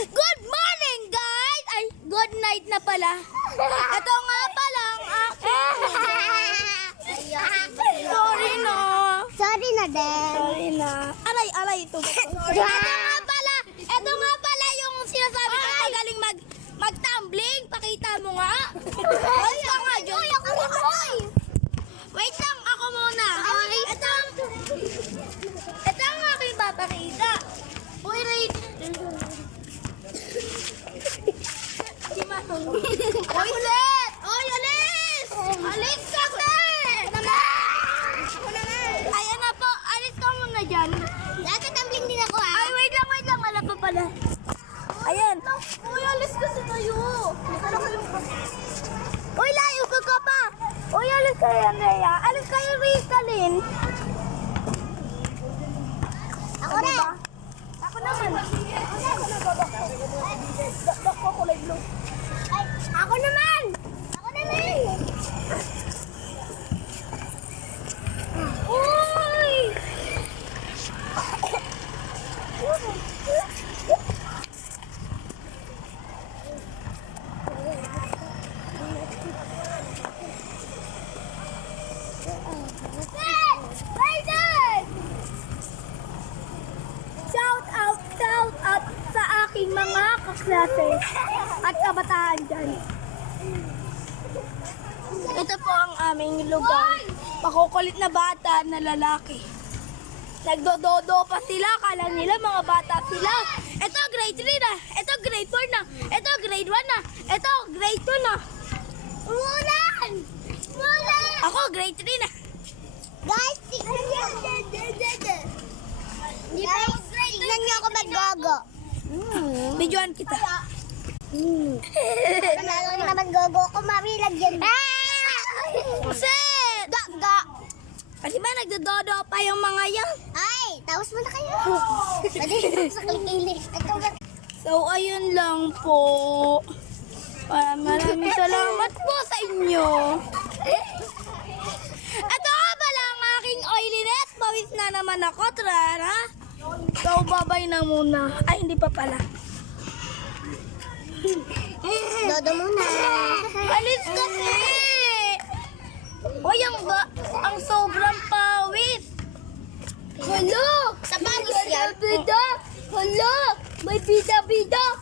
Good morning, guys! Ay, good night na pala. Ito nga pala ang aking... Sorry na. Sorry na din. Sorry na. Aray, ito. Ito nga pala yung sinasabi ko magaling mag-tumbling. Pakita mo nga. Wait lang nga, Diyos. Wait lang, ako muna. Ito ang aking papakita. Uy, Ray. Uy, Seth! Uy, alis! Alis kasi! Ayan na po, alis ka muna dyan. Nagtatumbling din ako Ay, wait lang, wala pa pala. Ayan. Uy, alis kasi tayo. Uy, layo ka pa. Uy, alis kayo, Andrea. Alis kayo, Rizalyn. Ako na. Ako naman. Ako naman. Ako naman. Uy! Shout out sa aking mga kaklase at kabataan dyan. Ito po ang aming lugar. Makukulit na bata na lalaki. Nagdododo pa sila, kala nila mga bata sila. Ito grade 3 na, ito grade 4 na, ito grade 1 na, ito grade 2 na. Mulan! Mulan! Ako grade 3 na. Guys, tignan niyo. Tignan niyo ako mag-gogo. Videoan kita. Panalo ko naman gogo ko, mami, lagyan. Set! Gaga. Kasi ba nagdododo pa yung mga yan? Ay, tawas mo na kayo. Pwede sa kilikili. So, ayun lang po. Maraming salamat po sa inyo. Ito nga pala ang aking oiliness. Pawis na naman ako, Trara. So, babay na muna. Ay, hindi pa pala. Dodo muna. Alis kasi! Uy, ang sobrang pawis. Hala! Sa pagis yan. Hala! May bida-bida!